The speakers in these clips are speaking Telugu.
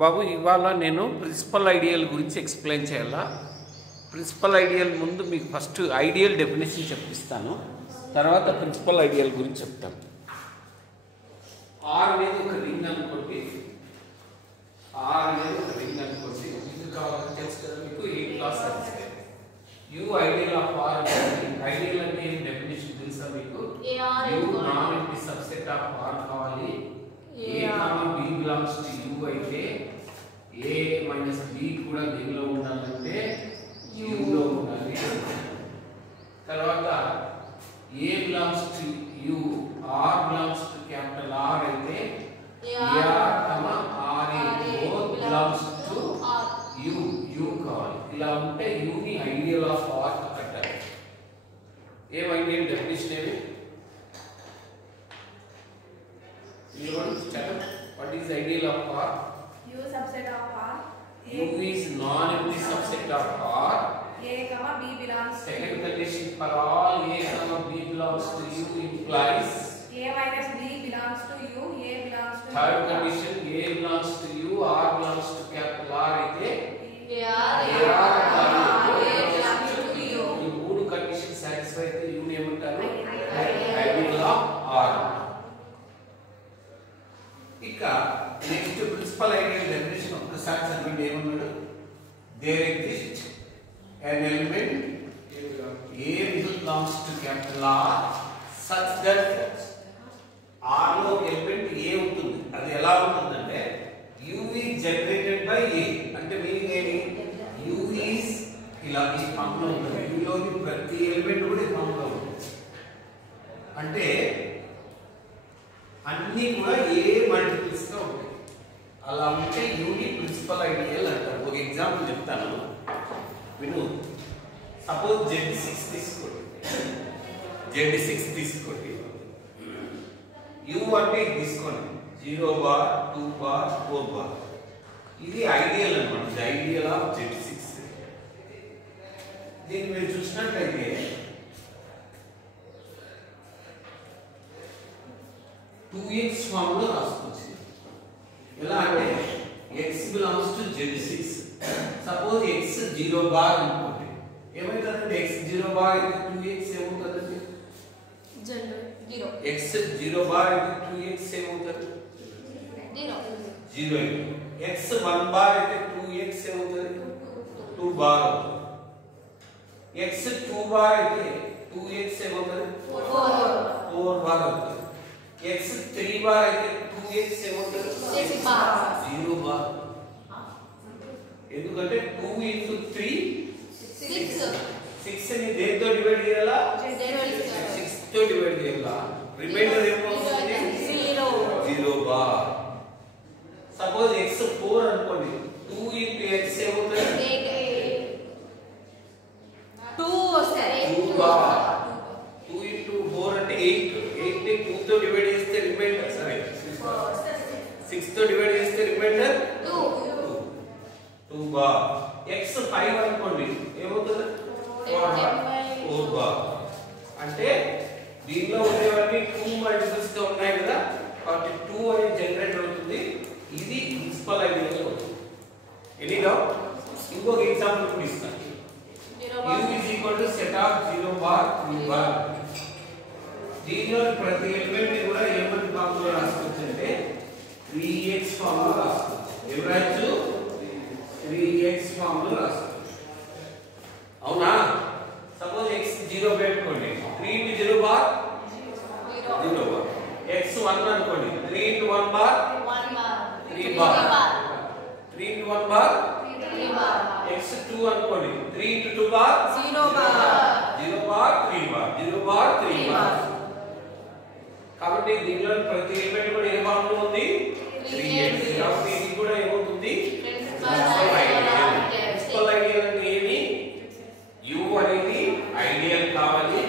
బాబు ఇవాళ నేను ప్రిన్సిపల్ ఐడియల్ గురించి ఎక్స్ప్లెయిన్ చేయాలా. ప్రిన్సిపల్ ఐడియల్ ముందు మీకు ఫస్ట్ ఐడియల్ డెఫినేషన్ చెప్పిస్తాను, తర్వాత ప్రిన్సిపల్ ఐడియల్ గురించి చెప్తాను. ఆర్ అనేది ఒక రింగ్ అనుకోండి, ఆర్ అనేది ఒక రింగ్ అనుకోండి. ఇది కావాలని తెలుసు కదా మీకు, ఏ క్లాస్ అంటే యూ ఐడియల్ ఆఫ్ ఆర్ అంటే ఐడియల్ అంటే ఏం డెఫినేషన్ తెలుసా మీకు? U non empty subset of R కావాలి. A comma B belongs to U అయితే ఏ మైనస్ బి కూడా దీనిలో ఉండాలంటే యూలో ఉండాలి. తర్వాత A belongs to U, R belongs to capital R అయితే AR comma R both belongs to U, U కావాలి. ఇలా ఉంటే యూని ఐడియల్ ఆఫ్ ఆర్ కట్టాలి. ఏం ఐడియల్ డెఫినేషన్ ఏమి? What is ideal of R? U subset of R. U is non-empty subset of R. A comma B belongs to Second condition for all A comma B belongs to U implies A minus B belongs to U. A belongs to third U. condition A belongs to U, R belongs to capital R అయితే ఈ మూడు కండిషన్ సాటిస్ఫై అయితే U ని ఏమంటారు? Ideal of R. ఇక నెక్స్ట్ ప్రిన్సిపల్ ఐడియల్ డెఫినేషన్ ఒక్కసారి చదవండి. ఏమన్నాడు? There exist an element A belongs to capital R such that R లో ఎలిమెంట్ A ఉంటుంది. అది ఎలా ఉంటుందంటే U is generated by A అంటే మీనింగ్ ఏంటి? U is ఇలా ఈ ఫామ్ లో ఉంటుంది. U లోని ప్రతి ఎలిమెంట్ కూడా ఈ ఫామ్ లో ఉంటుంది. అంటే అన్నీ కూడా ఏ మల్టిపుల్స్ గా ఉంటాయి. అలా ఉంటే యూని ప్రిన్సిపల్ ఐడియల్ అంటారు. ఒక ఎగ్జాంపుల్ చెప్తాను విను. సపోజ్ Z6 తీసుకోండి, Z6 తీసుకోండి. U అంటే ఇది తీసుకోండి, 0 బార్ 2 బార్ 4 బార్. ఇది ఐడియల్ అన్నమాట. ఇది ఐడియల్ ఆఫ్ Z6. దీన్ని మీరు చూసినట్లయితే 2x ఫామ్ లో రాసుకోవచ్చు. ఎలా అంటే x belongs to Z6. Suppose x 0 bar అనుకోండి, ఏమైతుందంటే x 0 బార్ అయితే 2x ఏమవుతుందండి? x 0 బార్ అయితే 2x ఏమవుతుంది? 0. x 1 బార్ అయితే 2x ఏమవుతుంది? 2 బార్ అవుతుంది. x 2 బార్ అయితే 2x ఏమవుతుంది? 4 బార్ అవుతుంది. x 3 బార్ అయితే 2x ఏమవుతుంది? 6 బార్. 0 బార్. ఎందుకంటే 2 into 3 6 ని దేంతో డివైడ్ చేయాలా? 6 తో డివైడ్ చేయాలా? రిమైండర్ ఏమవుతుంది? 0 బార్. సపోజ్ x 4 అనుకోండి, 2 into x ఏమవుతుంది? 2 వస్తాయి. 2 బార్. 2 into 4 అంటే 8. 8 ని 2 తో డివైడ్ చేస్తే రిమైండర్ సరే 6 తో డివైడ్ చేస్తే రిమైండర్ 2 బార్. x 5 అనుకోండి, ఏమవుతుంది? 4 బార్. అంటే దీనిలో ఉండేవన్నీ 2 మల్టిపుల్స్ గా ఉన్నాయి కదా, కాబట్టి 2 అనేది జనరేట్ అవుతుంది. ఇది ప్రిన్సిపల్ ఐడియల్ అవుతుంది. Any doubt? ఇంకొక ఎగ్జాంపుల్ కూడా ఇస్తాను. U is equal to set of 0 bar 3 bar. దీనిలో ప్రతి ఎలిమెంట్ ని కూడా ఏమని ఫామ్ లో రాసుకోవచ్చు అంటే 3x ఫామ్ లో రాసుకోవచ్చు. ఎవరైతే 3x ఫామ్ లో రాసుకోవచ్చు. అవునా? సపోజ్ x 0 పెట్టుకోండి, 3 into 0 బార్ 0 బార్. x 1 అనుకోండి, 3 into 1 bar 3 bar. 3 into 1 bar 3 bar. x 2 అనుకోండి, 3 into 2 bar 0 bar. 0 bar 3 bar. 0 bar 3 bar. కాబట్టి దీనిలో ప్రతి ఎలిమెంట్ కూడా ఏ ఫామ్ లో ఉంది? 3x. కాబట్టి ఇది కూడా ఏమవుతుంది? ప్రిన్సిపల్ ఐడియల్ అంటే ఏమి? U అనేది ఐడియల్ కావాలి.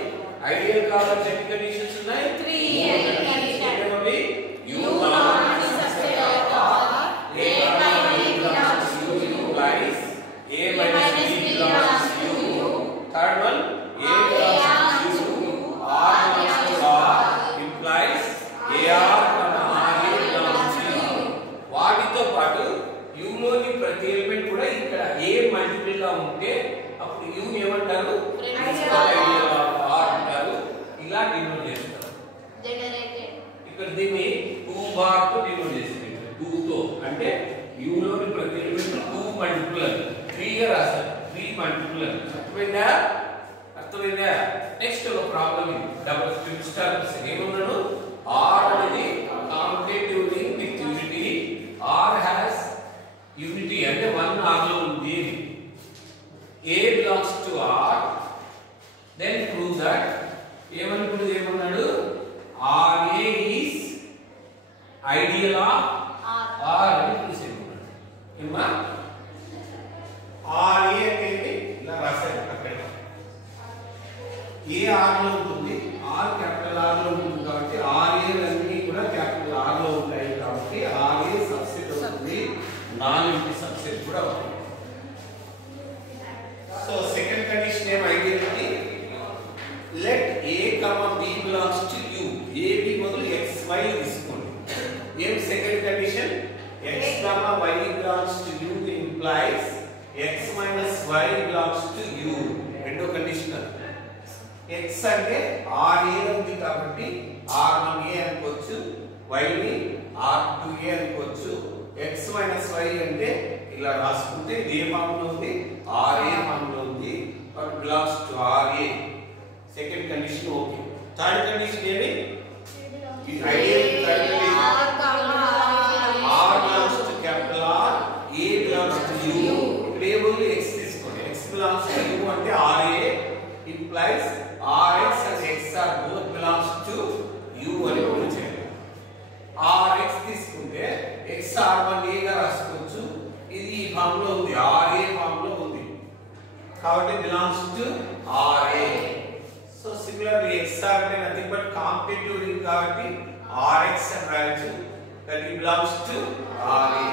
ఐడియల్ కావాలంటే ఎన్ని కండిషన్స్ ఉన్నాయి? 3 conditions. U non subset of R. A belongs to U implies A minus B belongs to U. Third one, A belongs to U, R belongs to R implies AR and RA belongs to U. వాటితో పాటు U 1 R లో ఉంది. A belongs to R, then prove that ఏమని ప్రూవ్ చేయమన్నాడు? RA is ideal of R అని ప్రూవ్ చేయమన్నాడు. ఏమా RA అంటే ఇలా రాశారు అక్కడ. A R లో ఉంటుంది, R క్యాపిటల్ R లో ఉంటుంది కాబట్టి RA అన్నీ కూడా క్యాపిటల్ R లో ఉంటాయి కాబట్టి RA సబ్సెట్ అవుతుంది, నాన్ ఎంప్టీ సబ్సెట్ కూడా అవుతుంది. సో సెకండ్ కండిషన్ ఏం identity let A, B belongs to U. A, B బదులు X, Y తీసుకోండి. ఏం second condition? X, Y belongs to U implies X minus Y belongs to U. రెండో కండిషన్. X అంటే RA ఉంది కాబట్టి R1A అనుకోవచ్చు, Y ని R2A అనుకోవచ్చు. X minus Y అంటే ఇలా రాసుకుంటే ఏ ఫామ్ లో ఉంది? RA ఫామ్ లో ఉంది, but belongs to RA. Second condition okay. Third condition ఏమి? Ideal third condition R belongs to capital R, A belongs to U. Table X తీసుకోండి. X belongs to U అంటే RA implies RX and XR both belongs to U అని ప్రూవ్ చేయాలి. RX తీసుకుంటే XR1A గా రాసుకోవచ్చు. ఇది ఈ ఫామ్ లో ఉంది, RA ఫామ్ లో ఉంది కాబట్టి belongs to RA. So similarly XR అంటే nothing but competitive ring కాబట్టి RX అని రాయొచ్చు, that it belongs to RA.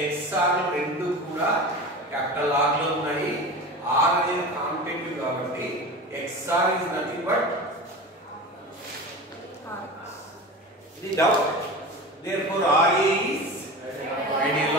XR రెండు కూడా క్యాపిటల్ R లో ఉన్నాయి. R అనేది కాంపిటేటివ్ కాబట్టి XR is nothing but the doubt. Therefore RA is ideal